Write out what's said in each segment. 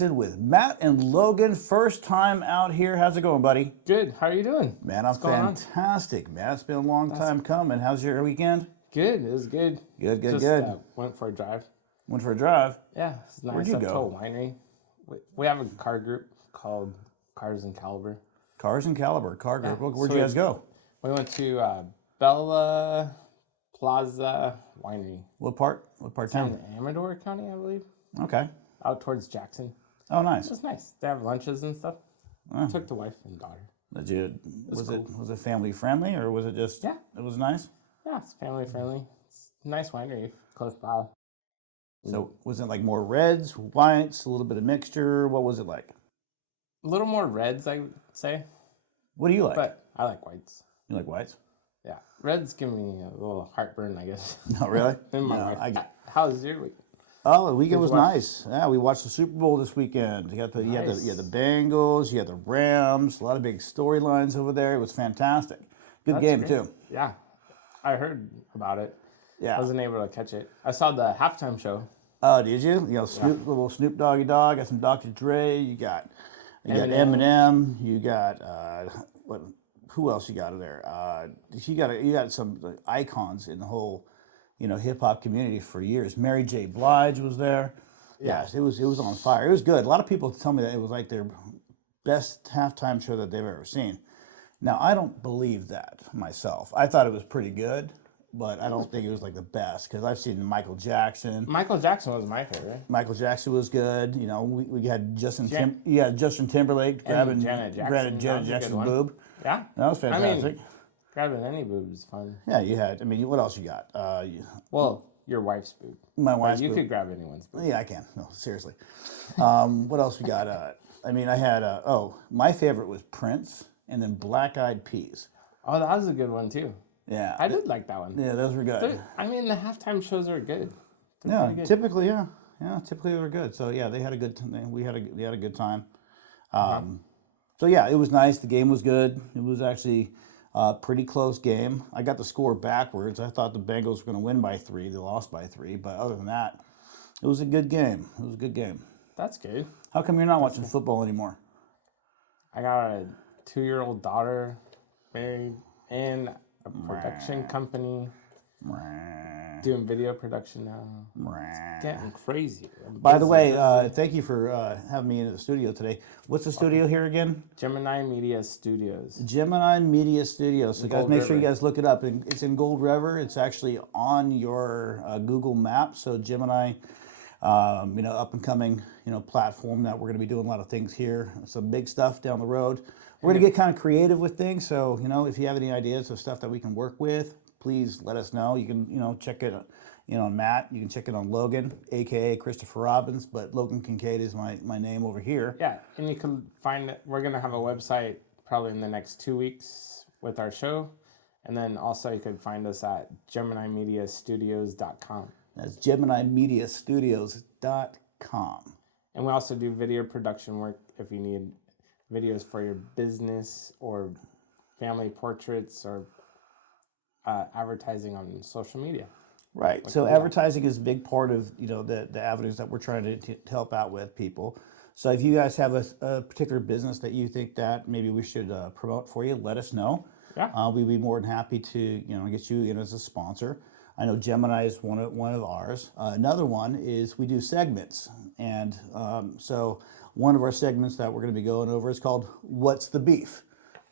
With Matt and Logan, first time out here. How's it going, buddy? Good. How are you doing? Man, I'm fantastic, man. It's been a long time coming. How's your weekend? Good. It was good. Good. Went for a drive. Went for a drive? Yeah, it's nice. Where'd you go? To a winery. We have a car group called Cars and Caliber. Cars and Caliber, car group. Yeah. Where'd you guys go? We went to Bella Plaza Winery. What part? What part of town? In Amador County, I believe. Okay. Out towards Jackson. Oh, nice. It was nice. They have lunches and stuff. Took the wife and daughter. Was it family friendly or was it just? Yeah. It was nice. Yeah, it's family friendly. It's a nice winery close by. So was it like more reds, whites, a little bit of mixture? What was it like? A little more reds, I would say. What do you like? But I like whites. You like whites? Yeah, reds give me a little heartburn, I guess. No, really? How was your week? Oh, the weekend was nice. Yeah, we watched the Super Bowl this weekend. You had the Bengals, you had the Rams, a lot of big storylines over there. It was fantastic. Good game too. Yeah, I heard about it. Yeah, I wasn't able to catch it. I saw the halftime show. Oh, did you? You know, little Snoop Doggy Dogg. Got some Dr. Dre. You got Eminem. You got who else you got in there? You got some icons in the whole, hip hop community for years. Mary J. Blige was there. Yes, it was on fire. It was good. A lot of people tell me that it was like their best halftime show that they've ever seen. Now, I don't believe that myself. I thought it was pretty good, but I don't think it was like the best because I've seen Michael Jackson. Michael Jackson was my favorite. Michael Jackson was good. We had Justin Timberlake grabbing Janet Jackson's boob. Yeah, that was fantastic. I mean, grabbing any boob is fun. Yeah, you had. I mean, what else you got? Well, your wife's boob. My wife's boob. You could grab anyone's boob. Yeah, I can. No, seriously. What else we got? I had. My favorite was Prince, and then Black Eyed Peas. Oh, that was a good one too. Yeah, I did like that one. Yeah, those were good. The halftime shows are good. Good. Typically, typically they were good. So yeah, they had a good. They had a good time. So yeah, it was nice. The game was good. It was actually a pretty close game. I got the score backwards. I thought the Bengals were going to win by 3. They lost by 3. But other than that, it was a good game. That's good. How come you're not watching football anymore? I got a 2-year-old daughter, married, and a production company. Doing video production now. It's getting crazy. By the way, thank you for having me in the studio today. What's the studio here again? Gemini Media Studios. Gemini Media Studios. So guys, make sure you guys look it up. It's in Gold River. It's actually on your Google Maps. So Gemini, up and coming, platform that we're going to be doing a lot of things here. Some big stuff down the road. We're going to get kind of creative with things. So, if you have any ideas of stuff that we can work with, please let us know. You can, check it, on Matt. You can check it on Logan, a.k.a. Christopher Robbins, but Logan Kincade is my name over here. Yeah, and you can find it. We're going to have a website probably in the next 2 weeks with our show. And then also you could find us at GeminiMediaStudios.com. That's GeminiMediaStudios.com. And we also do video production work if you need videos for your business or family portraits or advertising on social media. Right. So advertising is a big part of the avenues that we're trying to help out with people. So if you guys have a particular business that you think that maybe we should promote for you, let us know. Yeah. We'd be more than happy to get you in as a sponsor. I know Gemini is one of ours. Another one is we do segments, and so one of our segments that we're going to be going over is called "What's the Beef?"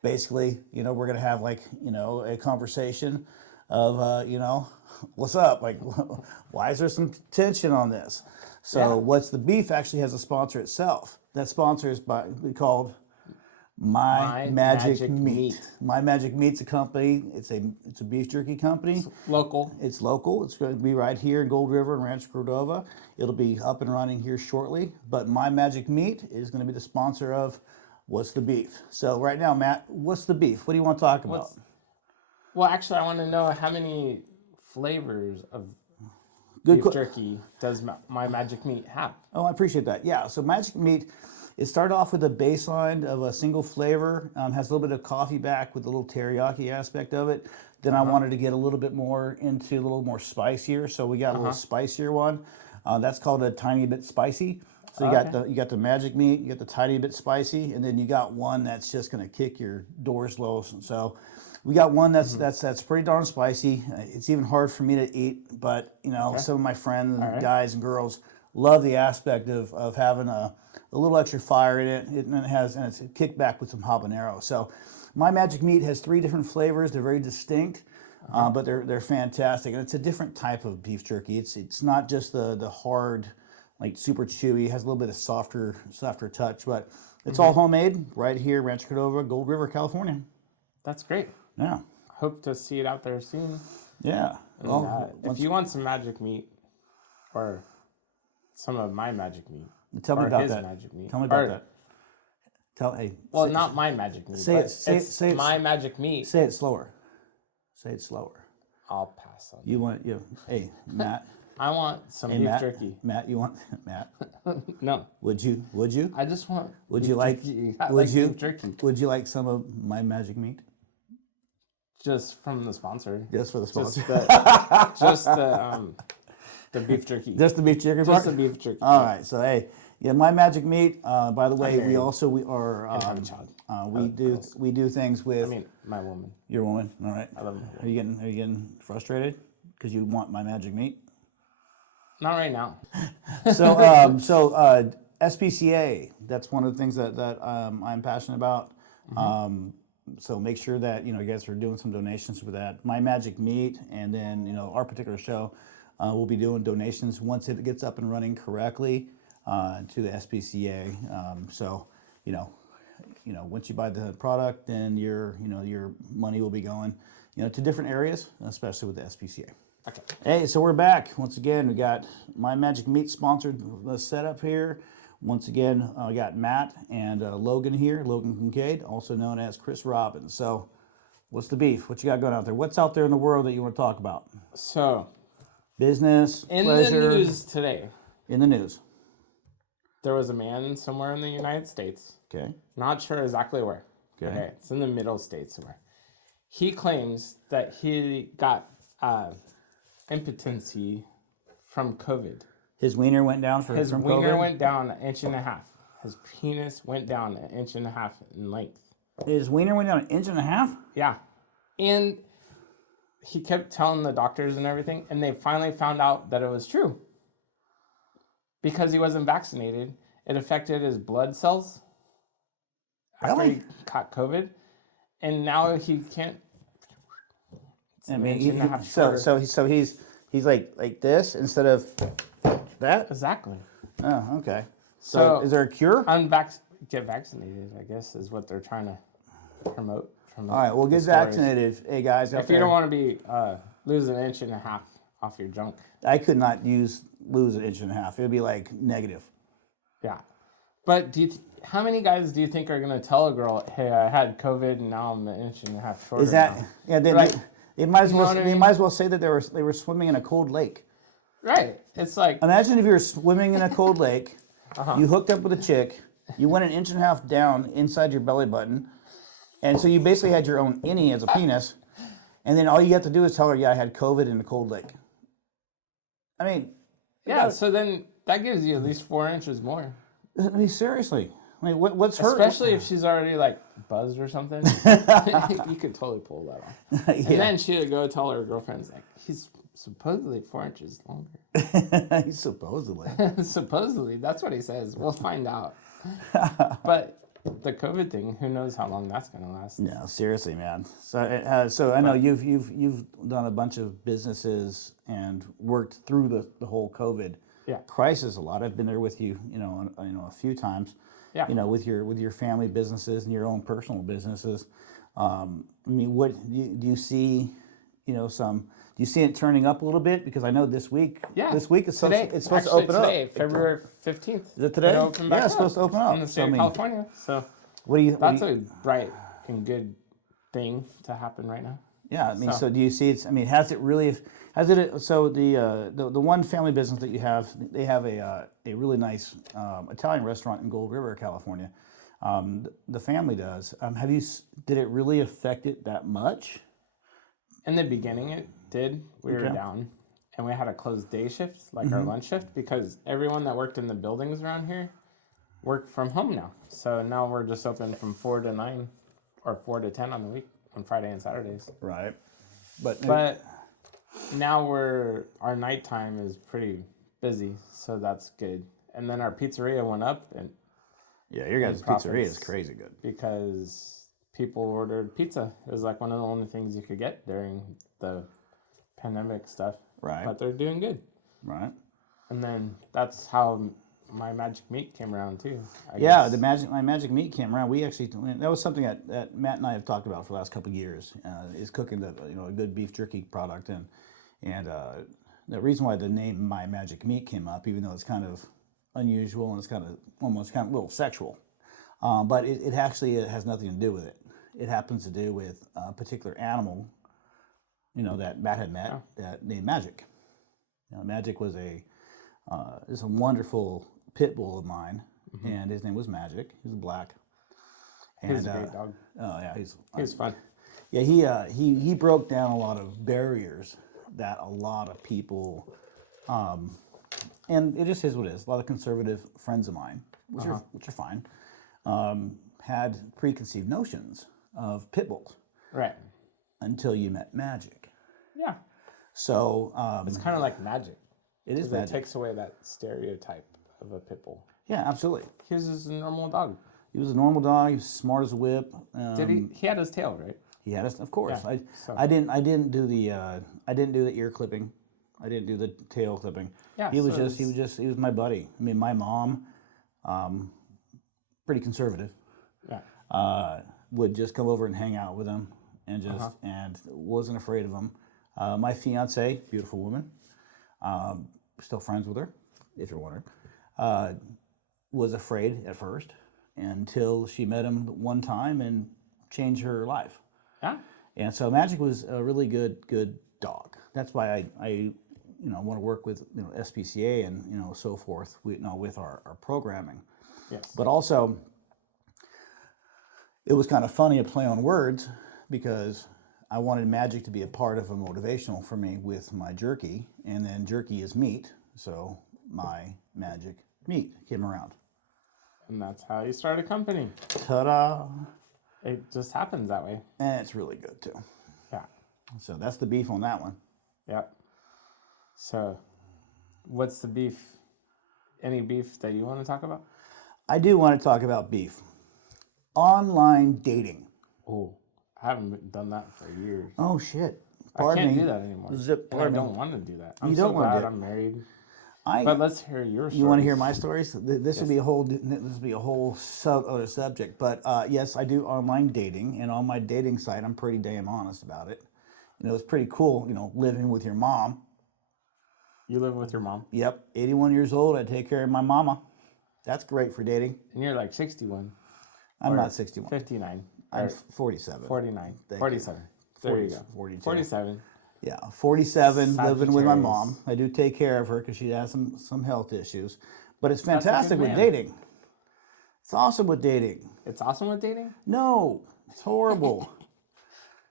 Basically, we're going to have a conversation of what's up, like why is there some tension on this? So What's the Beef actually has a sponsor itself. That sponsor is called My Magic Meat. My Magic Meat's a company. It's a beef jerky company. It's local. It's local. It's going to be right here in Gold River and Rancho Cordova. It'll be up and running here shortly. But My Magic Meat is going to be the sponsor of What's the Beef. So right now, Matt, what's the beef? What do you want to talk about? Well, actually, I want to know how many flavors of beef jerky does My Magic Meat have? Oh, I appreciate that. Yeah, so Magic Meat, it started off with a baseline of a single flavor, has a little bit of coffee back with a little teriyaki aspect of it. Then I wanted to get a little bit more into a little more spicier, so we got a little spicier one. That's called a tiny bit spicy. So you got the magic meat, you got the tiny bit spicy, and then you got one that's just gonna kick your doors low. So we got one that's pretty darn spicy. It's even hard for me to eat, but you know, some of my friends, guys and girls, love the aspect of having a little extra fire in it, and it's kicked back with some habanero. So my magic meat has 3 different flavors. They're very distinct, but they're fantastic, and it's a different type of beef jerky. It's not just the hard, like super chewy. It has a little bit of softer touch, but it's all homemade right here, Rancho Cordova, Gold River, California. That's great. Yeah. Hope to see it out there soon. Yeah. And, well, if you want some magic meat, or some of my magic meat, tell me about that. Magic meat, tell me about that. Well, not my magic meat. Say my magic meat. Say it slower. Say it slower. I'll pass on. Hey, Matt. I want some beef jerky. Matt, you want Matt? No. Would you? I just want. Would you like? Beef jerky? Would you like some of my magic meat? Just from the sponsor. Just for the sponsor. Just the beef jerky. Just the beef jerky. Just the beef jerky. All right. So hey, yeah, my magic meat. By the way, we do things with. I mean, my woman. Your woman. All right. I love her. Are you getting frustrated because you want my magic meat? Not right now. So S.P.C.A. That's one of the things that I'm passionate about. So make sure that you guys are doing some donations for that. My Magic Meat, and then our particular show, we'll be doing donations once it gets up and running correctly to the S.P.C.A. So once you buy the product, then your money will be going to different areas, especially with the S.P.C.A. Okay. Hey, so we're back once again. We got My Magic Meat sponsored the setup here. Once again, we got Matt and Logan here, Logan Kincade, also known as Chris Robbins. So, what's the beef? What you got going out there? What's out there in the world that you want to talk about? So, business, pleasure. In the news today. In the news. There was a man somewhere in the United States. Okay. Not sure exactly where. Okay. It's in the middle states somewhere. He claims that he got impotency from COVID. His wiener went down from His COVID? wiener went down 1.5 inches. His penis went down 1.5 inches in length. His wiener went down 1.5 inches? Yeah. And he kept telling the doctors and everything, and they finally found out that it was true. Because he wasn't vaccinated, it affected his blood cells. After he caught COVID. And now he can't. I mean, he's like this instead of that? Exactly. Oh, okay. So is there a cure? Get vaccinated, I guess, is what they're trying to promote. All right, well, get vaccinated. Hey, guys. If you don't want to be lose 1.5 inches off your junk. I could not lose 1.5 inches. It would be like negative. Yeah. But how many guys do you think are going to tell a girl, hey, I had COVID and now I'm 1.5 inches shorter? Is that, now? Yeah, they might as well. They might as well say that they were swimming in a cold lake. Right. It's like, imagine if you were swimming in a cold lake, you hooked up with a chick, you went 1.5 inches down inside your belly button, and so you basically had your own innie as a penis, and then all you have to do is tell her, yeah, I had COVID in the cold lake. I mean, yeah. So then that gives you at least 4 inches more. I mean, seriously. I mean, what's her? Especially if she's already like buzzed or something, you could totally pull that off. And then she would go tell her girlfriends like, he's supposedly 4 inches longer. He's supposedly. Supposedly, that's what he says. We'll find out. But the COVID thing, who knows how long that's gonna last? No, seriously, man. So I know you've done a bunch of businesses and worked through the whole COVID crisis a lot. I've been there with you, a few times. Yeah. With your family businesses and your own personal businesses. I mean, what do you see? Do you see it turning up a little bit? Because I know this week. Yeah. This week it's supposed to open up. February 15th. Is it today? Yeah, it's supposed to open up in the state of California. So that's a bright and good thing to happen right now. Yeah, I mean, so do you see it? I mean, has it? So the one family business that you have, they have a really nice Italian restaurant in Gold River, California. The family does. Did it really affect it that much? In the beginning, it did. We were down, and we had a closed day shift, like our lunch shift, because everyone that worked in the buildings around here work from home now. So now we're just open from 4 to 9 or 4 to 10 on the week on Friday and Saturdays. Right. But now our nighttime is pretty busy, so that's good. And then our pizzeria went up, and yeah, your guys' pizzeria is crazy good because people ordered pizza. It was like one of the only things you could get during the pandemic stuff. Right. But they're doing good. Right. And then that's how my magic meat came around too. I Yeah, guess. my magic meat came around. We actually, that was something that Matt and I have talked about for the last couple of years. Is cooking a good beef jerky product, and the reason why the name My Magic Meat came up, even though it's kind of unusual and it's kind of almost kind of a little sexual, but it actually has nothing to do with it. It happens to do with a particular animal, that Matt had met that named Magic. Magic was is a wonderful pit bull of mine, and his name was Magic. He was black. And, He's a great dog. Oh yeah, He's fun. Yeah, he broke down a lot of barriers that a lot of people, and it just is what it is. A lot of conservative friends of mine, which are fine, had preconceived notions of pit bulls. Right. Until you met Magic. Yeah. So It's kind of like magic. it is 'Cause magic. It takes away that stereotype of a pit bull. Yeah, absolutely. He was just a normal dog. He was a normal dog. He was smart as a whip. Did he? He had his tail, right? He had us, of course. Yeah, I didn't do the ear clipping. I didn't do the tail clipping. Yeah, he was so he was my buddy. I mean, my mom, pretty conservative, Yeah. would just come over and hang out with him, and just and wasn't afraid of him. My fiance, beautiful woman, still friends with her, if you're wondering, was afraid at first until she met him one time and changed her life. Yeah. And so Magic was a really good dog. That's why I want to work with S.P.C.A. and so forth. With our programming. Yes. But also, it was kind of funny a play on words because I wanted Magic to be a part of a motivational for me with my jerky, and then jerky is meat, so My Magic Meat came around. And that's how you start a company. Ta-da! It just happens that way. And it's really good too. Yeah. So that's the beef on that one. Yep. So, what's the beef? Any beef that you want to talk about? I do want to talk about beef. Online dating. Oh, I haven't done that for years. Oh shit! I Pardon can't me. do that anymore. Zip. And I Pardon me. don't want to do that. I'm You so don't wanna glad do it. I'm married. I. But let's hear your story. You want to hear my stories? This would be a whole. This would be a whole other subject. But yes, I do online dating, and on my dating site, I'm pretty damn honest about it. It's pretty cool. Living with your mom. You live with your mom? Yep, 81 years old. I take care of my mama. That's great for dating. And you're like 61. I'm not 61. 59. I'm 47. 49. Thank 47. There you go. 42. 47. Yeah, 47, living with my Sagittarius. mom. I do take care of her because she has some health issues. But it's a good fantastic with man. dating. It's awesome with dating. It's awesome with dating? No, it's horrible.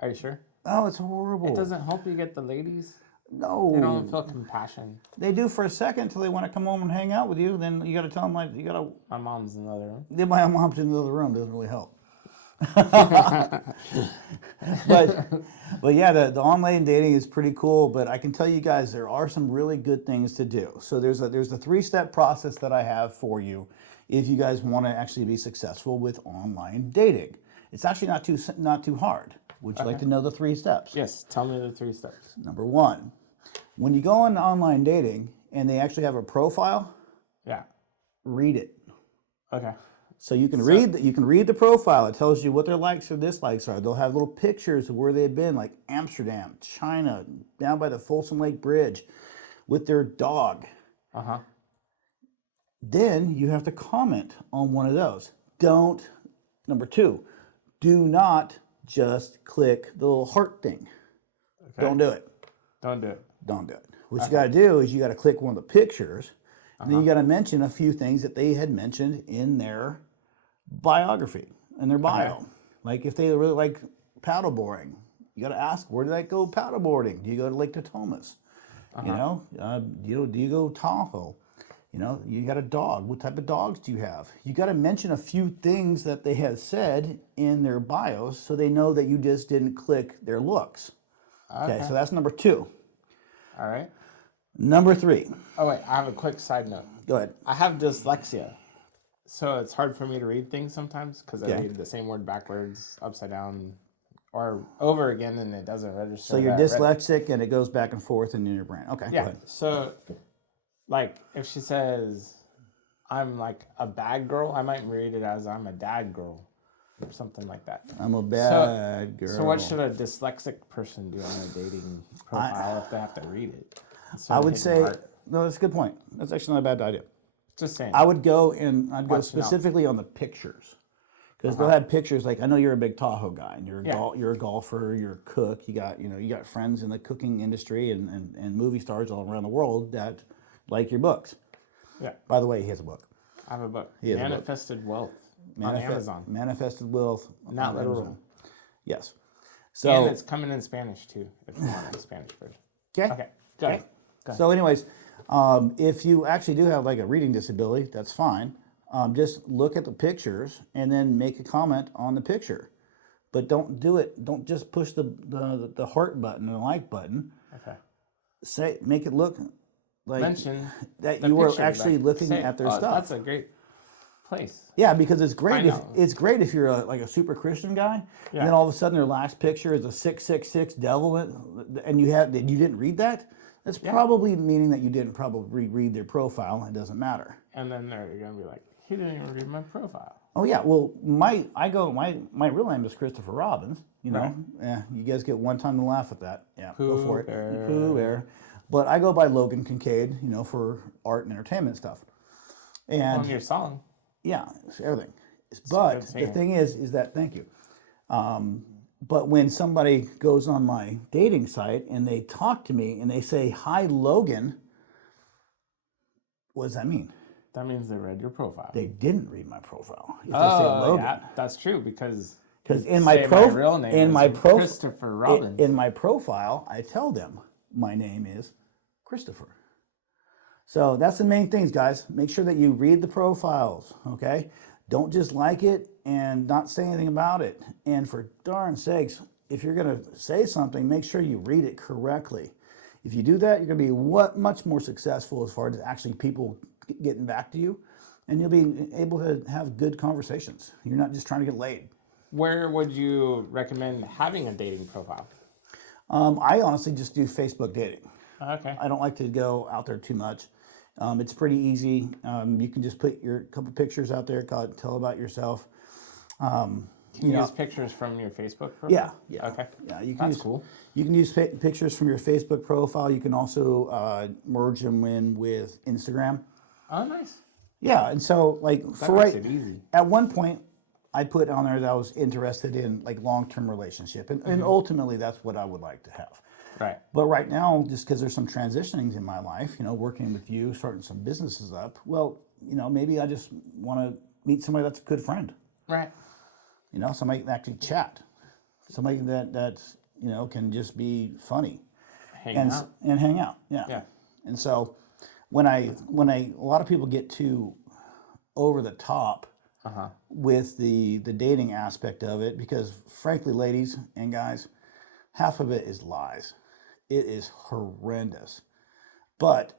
Are you sure? Oh, it's horrible. It doesn't help you get the ladies? No. They don't feel compassion. They do for a second until they want to come home and hang out with you. Then you got to tell them, like, you got to. My mom's in the other room. Then my mom's in the other room. Doesn't really help. but yeah, the online dating is pretty cool. But I can tell you guys there are some really good things to do. So there's a 3-step process that I have for you if you guys want to actually be successful with online dating. It's actually not too hard. Would you like to know the 3 steps? Yes, tell me the 3 steps. Number 1, when you go on online dating and they actually have a profile, Yeah. read it. Okay. So you can read the profile. It tells you what their likes or dislikes are. They'll have little pictures of where they've been, like Amsterdam, China, down by the Folsom Lake Bridge, with their dog. Uh-huh. Then you have to comment on one of those. Number 2, do not just click the little heart thing. Okay. Don't do it. Don't do it. Don't do it. What you got to do is you got to click one of the pictures, and then you got to mention a few things that they had mentioned in their biography, in their bio. Okay. Like if they really like paddleboarding, you got to ask, where did I go paddleboarding? Do you go to Lake Totomas? You know, do you go Tahoe? You know, you got a dog. What type of dogs do you have? You got to mention a few things that they have said in their bios so they know that you just didn't click their looks. Okay, so that's number 2. All right. Number 3. Oh, wait, I have a quick side note. Go ahead. I have dyslexia, so it's hard for me to read things sometimes because I Okay. read the same word backwards, upside down, or over again, and it doesn't register. So you're that I read it. dyslexic and it goes back and forth in your brain. Okay, go Yeah. ahead. So, like, if she says, I'm like a bad girl, I might read it as I'm a dad girl or something like that. I'm a bad girl. So what should a dyslexic person do on a dating profile if they have to read it? I would say, no, that's a good point. That's actually not a bad idea. Just saying. I would go and I'd go Watch specifically on the pictures. Because they'll have pictures like, I know you're a big Tahoe guy, and you're a golfer, you're a cook, you got friends in the cooking industry and movie stars all around the world that like your books. Yeah. By the way, he has a book. I have a book. has a book. Manifested Wealth on Amazon. Manifested Wealth. Not on Literal. Amazon. Yes. So And it's coming in Spanish too, if you want the Spanish version. Okay. Go ahead. So anyways, if you actually do have like a reading disability, that's fine. Just look at the pictures and then make a comment on the picture. But don't do it. Don't just push the heart button and the like button. Okay. Make it look like Mention that the you were picture, actually like, looking say, at their oh, stuff. That's a great place. Yeah, because it's great. I know. It's great if you're like a super Christian guy, Yeah. and then all of a sudden their last picture is a 666 devil, and you didn't read that. That's probably meaning that you didn't probably read their profile. It doesn't matter. And then they're gonna be like, he didn't even read my profile. Oh yeah, well my real name is Christopher Robbins. You know, yeah, you guys get one time to laugh at that. Yeah, go for it. Pooh Bear. But I go by Logan Kincade. You know, for art and entertainment stuff. And On your song. yeah, it's everything. But the thing is that thank you. But when somebody goes on my dating site and they talk to me and they say, "Hi, Logan," what does that mean? That means they read your profile. They didn't read my profile. If they say Logan. Yeah, that's true because In my real name is Christopher Robbins. in my profile, I tell them my name is Christopher. So that's the main things, guys. Make sure that you read the profiles, okay? Don't just like it and not say anything about it. And for darn sakes, if you're going to say something, make sure you read it correctly. If you do that, you're going to be much more successful as far as actually people getting back to you, and you'll be able to have good conversations. You're not just trying to get laid. Where would you recommend having a dating profile? I honestly just do Facebook dating. Okay. I don't like to go out there too much. It's pretty easy. You can just put your couple pictures out there, tell about yourself. Can you use pictures from your Facebook profile? Yeah. Okay. Yeah, you can That's use, cool. You can use pictures from your Facebook profile. You can also merge them in with Instagram. Oh, nice. Yeah, and so like That makes it easy. at one point, I put on there that I was interested in like long-term relationship, and ultimately that's what I would like to have. Right. But right now, just because there's some transitionings in my life, working with you, starting some businesses up, well, maybe I just want to meet somebody that's a good friend. Right. Somebody that actually chat. Somebody that can just be funny. Hang out. And hang out. Yeah. Yeah. And so when a lot of people get too over the top with the dating aspect of it, because frankly, ladies and guys, half of it is lies. It is horrendous. But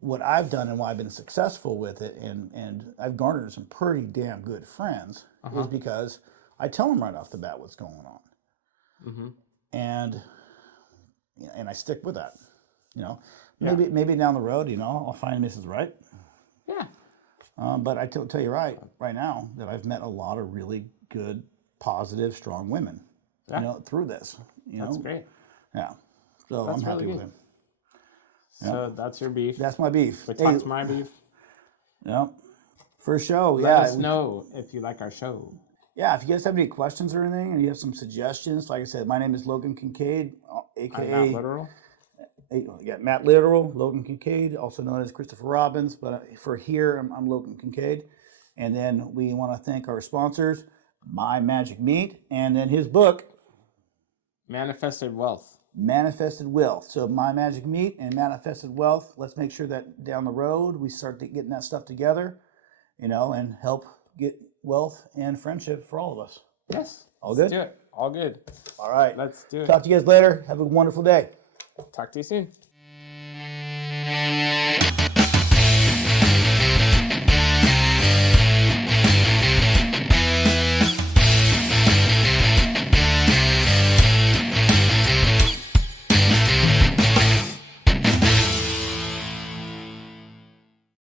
what I've done and why I've been successful with it, and I've garnered some pretty damn good friends, is because I tell them right off the bat what's going on, and I stick with that. Maybe down the road, I'll find Mrs. Right. Yeah. But I tell you right now that I've met a lot of really good, positive, strong women. Through this. That's great. Yeah. So That's I'm happy really with good. him. So that's your beef. That's my beef. We talked my beef. Yeah. For show. Let us know if you like our show. Yeah. If you guys have any questions or anything, or you have some suggestions, like I said, my name is Logan Kincade, aka I'm not literal. Yeah, Matt Litteral, Logan Kincade, also known as Christopher Robbins. But for here, I'm Logan Kincade. And then we want to thank our sponsors, My Magic Meat, and then his book, Manifested Wealth. manifested wealth. So My Magic Meat and manifested wealth. Let's make sure that down the road we start getting that stuff together, you know, and help get wealth and friendship for all of us. Yes. All Let's good? do it. All good. All right. Let's do it. Talk to you guys later. Have a wonderful day. Talk to you soon.